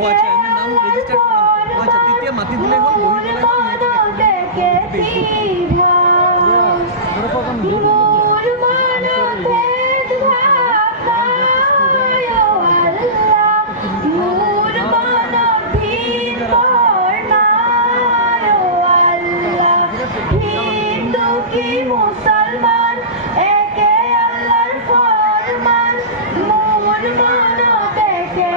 ও আচ্ছা আমি নাম রেজিস্টার করে নাও। ও আচ্ছা তৃতীয় মাতি দিলে হল বহি বলে হল মুসলমান একে আল্লাহর ফরমান মন মন দেখে